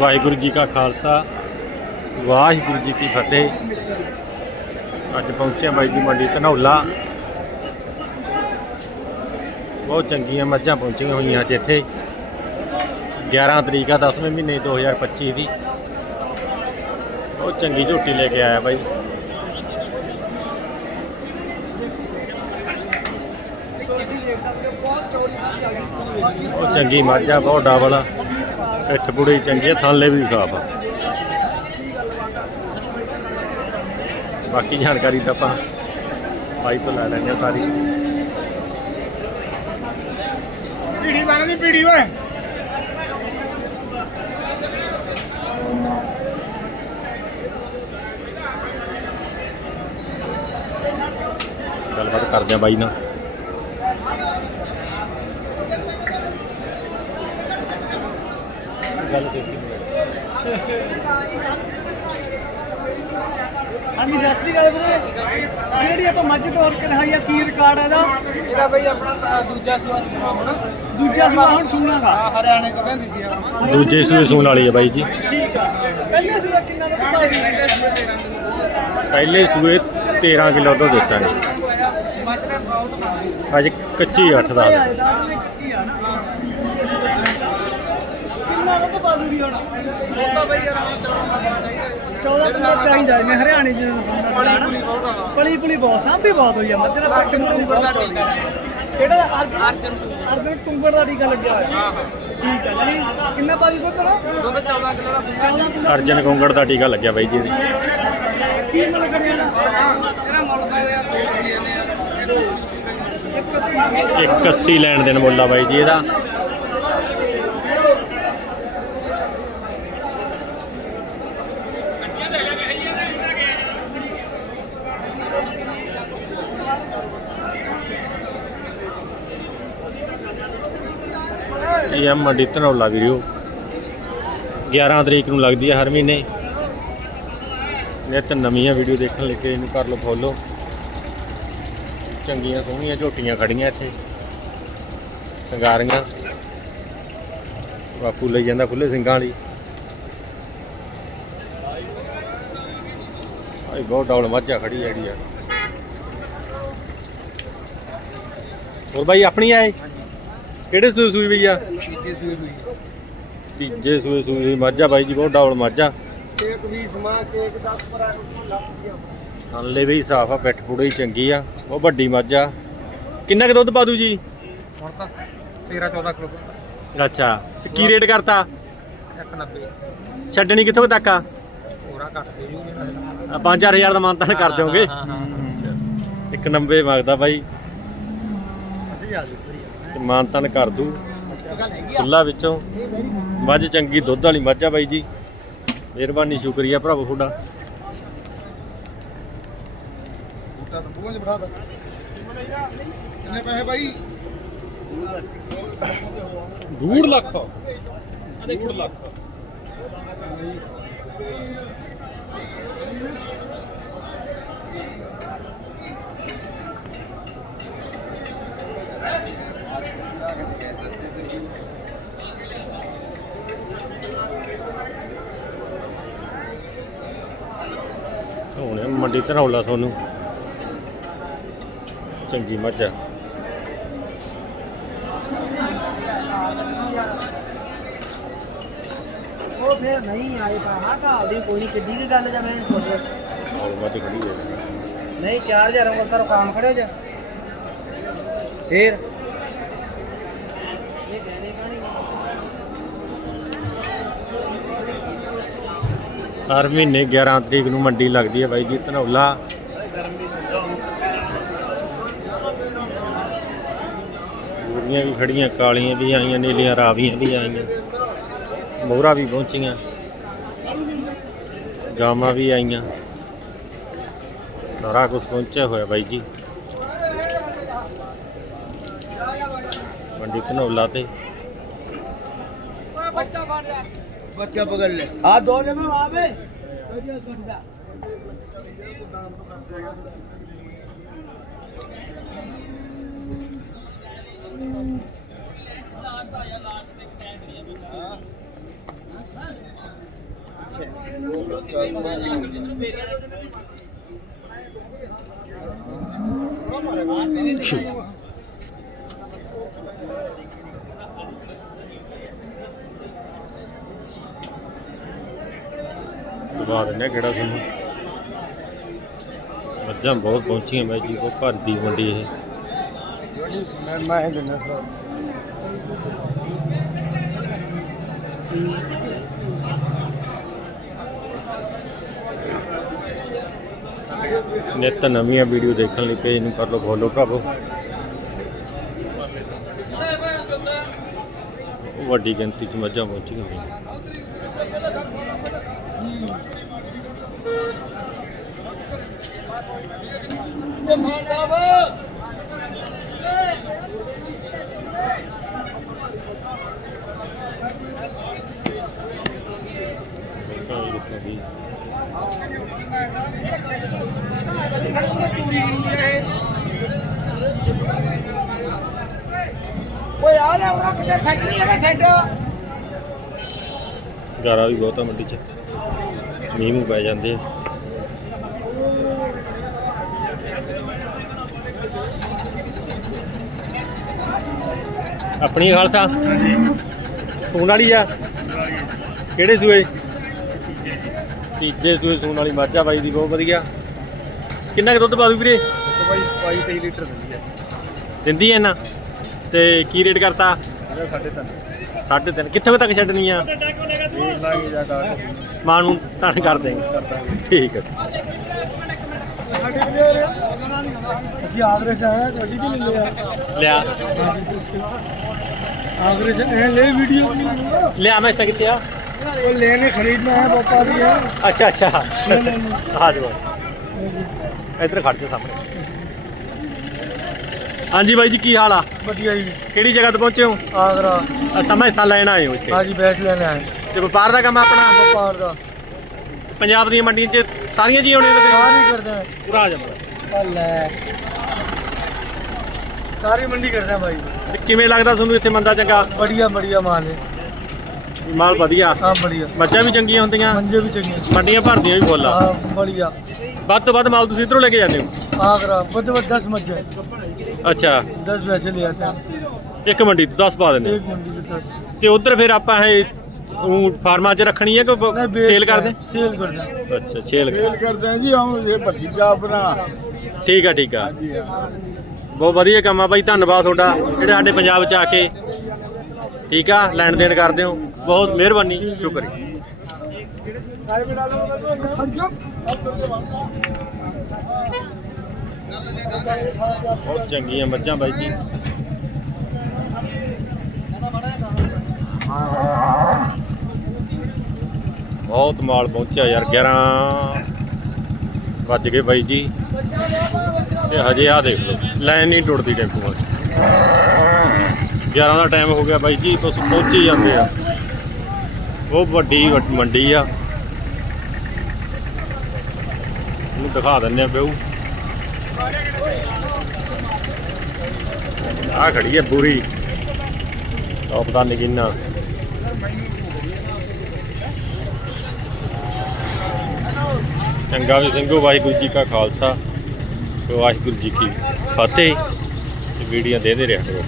ਵਾਹਿਗੁਰੂ ਜੀ ਕਾ ਖਾਲਸਾ, ਵਾਹਿਗੁਰੂ ਜੀ ਕੀ ਫਤਿਹ। ਅੱਜ ਪਹੁੰਚਿਆ ਬਾਈ ਜੀ ਮੰਡੀ ਧਨੌਲਾ। ਬਹੁਤ ਚੰਗੀਆਂ ਮੱਝਾਂ ਪਹੁੰਚੀਆਂ ਹੋਈਆਂ ਅੱਜ ਇੱਥੇ। 11 ਤਰੀਕ ਆ 10ਵੇਂ ਮਹੀਨੇ 2025 ਦੀ। ਬਹੁਤ ਚੰਗੀ ਝੋਟੀ ਲੈ ਕੇ ਆਇਆ ਬਾਈ। ਉਹ ਚੰਗੀ ਮੱਝ ਆ, ਬਹੁਤ ਡਬਲ ਆ। ਪਿੱਠ ਪੁੜੀ ਚੰਗੀ ਆ ਥਾਲੇ ਵੀ ਸਾਫ਼ ਆ। ਬਾਕੀ ਜਾਣਕਾਰੀ ਤਾਂ ਆਪਾਂ ਬਾਈ ਤੋਂ ਲੈ ਲੈਂਦੇ ਆ ਸਾਰੀ। ਪੀੜੀ ਬਣਦੀ ਪੀੜੀ ਓਏ। ਗੱਲਬਾਤ ਕਰਦੇ ਆ ਬਾਈ ਨਾਲ। ਗੱਲ ਹਾਂਜੀ ਸਤਿ ਸ੍ਰੀ ਅਕਾਲ ਵੀਰੇ। ਜਿਹੜੀ ਆਪਾਂ ਮੱਝ ਤੋਰ ਕੇ ਦਿਖਾਈ ਆ ਕੀ ਰਿਕਾਰਡ ਹੈ ਇਹਦਾ? ਇਹਦਾ ਬਈ ਆਪਣਾ ਦੂਜਾ ਸੂਆ ਸੁਣਾ ਹੁਣ। ਦੂਜਾ ਸੂਆ ਹੁਣ ਸੂਣਾਗਾ ਆ ਹਰਿਆਣੇ ਤੋਂ ਕਹਿੰਦੀ ਸੀ ਆਪਾਂ। ਦੂਜੇ ਸੂਏ ਸੂਣ ਵਾਲੀ ਆ ਬਾਈ ਜੀ। ਠੀਕ ਆ। ਪਹਿਲੇ ਸੂਆ ਕਿੰਨਾ ਦਾ ਦਿਖਾਈ ਪਹਿਲੇ ਸੂਏ 13 ਦਿਨ ਪਹਿਲੇ ਸੂਏ 13 ਕਿਲੋ ਤੋਂ ਦਿੱਤਾ ਨੇ ਦਾ ਅੱਜ ਕੱਚੀ 8 ਦਾ ਆਏ ਦਾ ਉਹਨੇ ਕੱਚੀ ਆ ਨਾ ਕਿੰਨਾ ਵੀ ਹੁਣ ਉਹ ਤਾਂ ਬਈ 14 ਚਾਹੀਦਾ। ਇਹਨੇ ਹਰਿਆਣੇ ਦੇ ਹੁੰਦਾ ਪਲੀ ਪੁਲੀ ਨਾ। ਬਹੁਤ ਆ। ਪਲੀ ਪੁਲੀ ਬਹੁਤ ਸਾਂਭੀ ਬਹੁਤ ਹੋਈ ਆ। ਮੱਝ ਦਾ ਪੱਟ ਦਾ ਬਹੁਤ ਟੀਕਾ। ਕਿਹੜਾ? ਅਰਜਨ? ਅਰਜਨ। ਅਰਜਨ ਟੁੰਬਰ ਦਾ ਟੀਕਾ ਲੱਗਿਆ ਹੋਇਆ। ਹਾਂ ਹਾਂ। ਠੀਕ ਹੈ ਜੀ ਕਿੰਨਾ ਬਾਜੀ ਦੁੱਧ ਦਾ? ਦੁੱਧ 14 ਕਿਲੋ ਦਾ 14 ਅਰਜਨ ਗੋਂਗੜ ਦਾ ਟੀਕਾ ਲੱਗਿਆ ਬਾਈ ਜੀ ਇਹਦੇ। ਕੀ ਮੁੱਲ ਕਰਿਆ ਨਾ ਇਹਦਾ ਮੁੱਲ ਯਾਰ ਦੋ ਕਰੀ ਜਾਂਦੇ ਆ। 180 ਇੱਕ 80 ਲੈਣ ਦੇਣ ਮੁੱਲਾ ਬਾਈ ਜੀ ਇਹਦਾ। ਇਹ ਆ ਮੰਡੀ ਧਨੌਲਾ ਵੀਡੀਓ 11 ਤਰੀਕ ਨੂੰ ਲੱਗਦੀ ਹੈ ਹਰ ਮਹੀਨੇ। ਨਿਤ ਨਵੀਆਂ ਵੀਡੀਓ ਦੇਖਣ ਲਈ ਇਹਨੂੰ ਕਰ ਲਓ ਫੋਲੋ ਚੰਗੀਆਂ ਸੋਹਣੀਆਂ ਝੋਟੀਆਂ ਖੜੀਆਂ ਇੱਥੇ। ਸਿੰਗਾਰੀਆਂ। ਬਾਪੂ ਲਈ ਜਾਂਦਾ ਖੁੱਲੇ ਸਿੰਘਾਂ ਵਾਲੀ। ਆਈ ਬਹੁਤ ਡੌਲ ਮੱਝਾ ਖੜੀ ਜਿਹੜੀ ਆ। ਹੋਰ ਬਾਈ, ਆਪਣੀ ਆਏ ਕਿਹੜੇ ਸੂਈ ਸੂਈ ਬਈਆ ਤੀਜੇ ਸੂਏ ਹੋਈ ਤੀਜੇ ਸੂਈ ਸੂਈ ਹੋਈ ਮੱਝਾ ਬਾਈ ਜੀ ਬਹੁਤ ਡੌਲ ਮੱਝਾ। ਕੇਕ 20 ਸਮਾ ਕੇਕ 10 ਪਰਾਂ ਲੱਗ ਗਿਆ। ਥੱਲੇ ਵੀ ਸਾਫ਼ ਆ ਪਿੱਠ ਪੂੜੀ ਚੰਗੀ ਆ ਉਹ ਵੱਡੀ ਮੱਝ। ਆ ਕਿੰਨਾ ਕੁ ਦੁੱਧ ਪਾ ਦੂ ਜੀ? ਹੁਣ ਤਾਂ 13 14 ਕਿਲੋ ਅੱਛਾ ਤੇ ਕੀ ਰੇਟ ਕਰਤਾ? 190 ਛੱਡਣੀ ਕਿੱਥੋਂ ਤੱਕ ਆ? ਹੋਰਾ ਘੱਟ ਦੇ ਜੂਗੇ 5000 ਦਾ ਮਾਨਤਾਨ ਕਰ ਦਿਓਗੇ? ਹਾਂ ਹਾਂ ਇੱਕ 90 ਮੰਗਦਾ ਬਾਈ। ਵਧੀਆ ਜੀ। ਵਧੀਆ ਤੇ ਮਾਨਤਾਨ ਕਰ ਦੂ। ਖੁੱਲਾ ਵਿੱਚੋਂ। ਮੱਝ ਚੰਗੀ, ਦੁੱਧ ਵਾਲੀ ਮੱਝ ਆ ਬਾਈ ਜੀ। ਮਿਹਰਬਾਨੀ, ਸ਼ੁਕਰੀਆ ਭਰਾਵੋ ਤੁਹਾਡਾ। ਤਾਂ ਬੂਹਾਂ 'ਚ ਬਿਠਾ ਦੇ ਕਿੰਨੇ ਪੈਸੇ ਬਾਈ? 2 ਲੱਖ। 2 ਲੱਖ ਹੁਣ ਮੰਡੀ ਧਨੌਲਾ ਤੁਹਾਨੂੰ ਚੰਗੀ ਮੱਝ ਆ। ਉਹ ਫਿਰ ਨਹੀਂ ਆਏ ਪਾਹਾ ਘਾਲ ਦੀ ਕੋਈ ਕਿੱਡੀ ਕੀ ਗੱਲ ਜਾਂ ਮੈਂ ਸੋਚੇ ਔਰ ਮੱਝ ਖੜੀ ਹੈ ਨਹੀਂ 4000 ਕੋਲ ਤਾਂ ਕੰਮ ਖੜੇ ਜਾ। ਫੇਰ। ਇਹ ਦੇਣੀ ਕਾਣੀ ਹਰ ਮਹੀਨੇ 11 ਤਰੀਕ ਨੂੰ ਮੰਡੀ ਲੱਗਦੀ ਹੈ ਬਾਈ ਜੀ, ਧਨੌਲਾ। ਗੂਰੀਆਂ ਵੀ ਖੜੀਆਂ, ਕਾਲੀਆਂ ਵੀ ਆਈਆਂ, ਨੀਲੀਆਂ ਰਾਵੀਆਂ ਵੀ ਆਈਆਂ। ਮੋਹਰਾ ਵੀ ਪਹੁੰਚੀਆਂ। ਗਾਵਾਂ ਵੀ ਆਈਆਂ। ਸਾਰਾ ਕੁਝ ਪਹੁੰਚਿਆ ਹੋਇਆ ਬਾਈ ਜੀ। ਮੰਡੀ ਧਨੌਲਾ ਤੇ। ਬੱਚਾ ਪਕੜ ਲੈ। ਆ ਦੋ ਜਮੇ ਆਵੇ ਦਵਾ ਦਿੰਦੇ ਕਿਹੜਾ ਤੁਹਾਨੂੰ? ਮੱਝਾਂ ਬਹੁਤ ਪਹੁੰਚੀਆਂ ਬਾਈ ਜੀ ਬਹੁਤ ਭਰ ਦੀ ਮੰਡੀ ਇਹ। ਮੈਂ ਮੈਂ ਦਿੰਦਾ ਸਰ। ਨਿੱਤ ਨਵੀਆਂ ਵੀਡੀਓ ਦੇਖਣ ਲਈ ਪੇਜ ਨੂੰ ਕਰ ਲਓ ਫੋਲੋ ਭਰਾਵੋ। ਵੱਡੀ ਗਿਣਤੀ ਚ ਮੱਝਾਂ ਪਹੁੰਚੀਆਂ ਨੇ ਓਏ ਆ ਲੈ ਉਹ ਕਿਤੇ ਸੈੱਟ ਨਹੀਂ ਹੈਗਾ ਸੈੱਟ ਗਾਰਾ ਵੀ ਬਹੁਤ ਆ ਮੰਡੀ ਚ। ਮੀਂਹ ਮੂੰਹ ਪੈ ਜਾਂਦੇ ਆ। ਆਪਣੀ ਖਾਲਸਾ। ਸੂਣ ਵਾਲੀ ਆ। ਕਿਹੜੇ ਸੂਏ? ਤੀਜੇ ਸੂਏ ਸੂਣ ਵਾਲੀ ਮੱਝਾ ਬਾਈ ਦੀ ਬਹੁਤ ਵਧੀਆ। ਕਿੰਨਾ ਕੁ ਦੁੱਧ ਪਾ ਦੂ ਵੀਰੇ? ਬਾਈ 22 23 ਲੀਟਰ ਦਿੰਦੀ ਹੈ ਦਿੰਦੀ ਐ ਨਾ ਤੇ ਕੀ ਰੇਟ ਕਰਤਾ? ਇਹਦਾ ਸਾਡੇ ਤਾਂ ਸਾਢੇ ਤਿੰਨ। ਕਿੱਥੇ ਕੁ ਤੱਕ ਛੱਡਣੀ ਆ? ਦੇਖ ਲਾਂਗੇ ਜਾਂ ਕਾ ਮਾਂ ਨੂੰ ਤਣ ਕਰ ਦੇਂਗੇ। ਕਰਦਾ ਠੀਕ ਹੈ ਸਾਡੇ ਕੋਲ ਅਸੀਂ ਆਗਰੇ ਸੇ ਆਏ ਤੁਹਾਡੀ ਵੀ ਲੈ ਲਿਆ ਲਿਆ आगरे से हैं ले वीडियो ਲਿਆ ਮੈਂ ਕਿੱਥੇ ਆ वो लेने खरीदना है व्यापारी है ਅੱਛਾ ਅੱਛਾ ले लेंगे ਆ ਜਾਓ ਇੱਧਰ ਖੜ ਜਾ ਸਾਹਮਣੇ ਹਾਂਜੀ ਬਾਈ ਜੀ ਕੀ ਹਾਲ ਆ बढ़िया ही ਕਿਹੜੀ ਜਗ੍ਹਾ ਤੇ ਪਹੁੰਚੇ ਹੋ आगरा ਅਸਾਂ ਹਿੱਸਾ ਲੈਣ ਆਏ ਹੋ ਇੱਥੇ हाँ जी भैंस लेने आए ਤੇ ਵਪਾਰ ਦਾ ਕੰਮ ਆਪਣਾ व्यापार का ਪੰਜਾਬ ਦੀਆਂ ਮੰਡੀਆਂ 'ਚ ਸਾਰੀਆਂ ਜੀ ਆਉਣੀਆਂ ਨੇ सारी करते हैं ਪੂਰਾ ਆ ਜਾਂਦਾ अल्लाह सारी मंडी करते हैं भाई ਤੇ ਕਿਵੇਂ ਲੱਗਦਾ ਤੁਹਾਨੂੰ ਇੱਥੇ ਮੰਦਾ ਚੰਗਾ बढ़िया बढ़िया माल है ਮਾਲ ਵਧੀਆ हाँ बढ़िया ਮੱਝਾਂ ਵੀ ਚੰਗੀਆਂ ਹੁੰਦੀਆਂ मंजे भी चाहिए ਮੰਡੀਆਂ ਭਰਦੀਆਂ ਵੀ ਫੁੱਲ ਆ हाँ बढ़िया ਵੱਧ ਤੋਂ ਵੱਧ ਮਾਲ ਤੁਸੀਂ ਇਧਰੋਂ ਲੈ ਕੇ ਜਾਂਦੇ ਹੋ आगरा बद बद दस मज्जे ਅੱਛਾ दस भैंसे ले आते हैं ਇੱਕ ਮੰਡੀ ਤੋਂ 10 ਪਾ ਦਿੰਦੇ ਹੋ। एक मंडी के दस ਤੇ ਉਧਰ ਫਿਰ ਆਪਾਂ ਇਹ ਊਂ ਫਾਰਮਾਂ 'ਚ ਰੱਖਣੀ ਹੈ ਕਿ नहीं, बेचते ਸੇਲ ਕਰਦੇ हैं, सेल करते हैं ਅੱਛਾ ਸੇਲ सेल करते हैं जी हम ये भतीजा अपना ਠੀਕ ਆ ਠੀਕ ਆ जी हाँ। ਬਹੁਤ ਵਧੀਆ ਕੰਮ ਆ ਬਾਈ ਧੰਨਵਾਦ ਤੁਹਾਡਾ ਜਿਹੜੇ ਸਾਡੇ ਪੰਜਾਬ 'ਚ ਆ ਕੇ ਠੀਕ ਆ ਲੈਣ ਦੇਣ ਕਰਦੇ ਹੋ ਬਹੁਤ ਮਿਹਰਬਾਨੀ ਸ਼ੁਕਰੀਆ ਬਹੁਤ ਚੰਗੀਆਂ ਮੱਝਾਂ ਬਾਈ ਜੀ ਬਹੁਤ ਮਾਲ ਪਹੁੰਚਿਆ ਯਾਰ 11 ਵੱਜ ਗਏ ਬਾਈ ਜੀ। ਤੇ ਹਜੇ ਆ ਦੇਖ ਲਓ, ਲਾਈਨ ਨਹੀਂ ਟੁੱਟਦੀ ਟੈਂਪੂਆਂ ਦੀ 11 ਦਾ ਟਾਈਮ ਹੋ ਗਿਆ ਬਾਈ ਜੀ, ਬਸ ਪਹੁੰਚ ਹੀ ਜਾਂਦੇ ਆ। ਉਹ ਵੱਡੀ ਮੰਡੀ ਆ। ਨੂੰ ਦਿਖਾ ਦਿੰਦੇ ਆ ਬਿਊ ਆ ਖੜੀ ਹੈ ਪੂਰੀ ਟੌਪ ਦਾ ਨਗੀਨਾ। ਚੰਗਾ ਵੀ ਸਿੰਘੋ, ਵਾਹਿਗੁਰੂ ਜੀ ਕਾ ਖਾਲਸਾ ਵਾਹਿਗੁਰੂ ਜੀ ਕੀ ਫਤਿਹ। ਤੇ ਵੀਡੀਓ ਦੇ ਦੇ ਰਿਹਾ ਕਰੋ।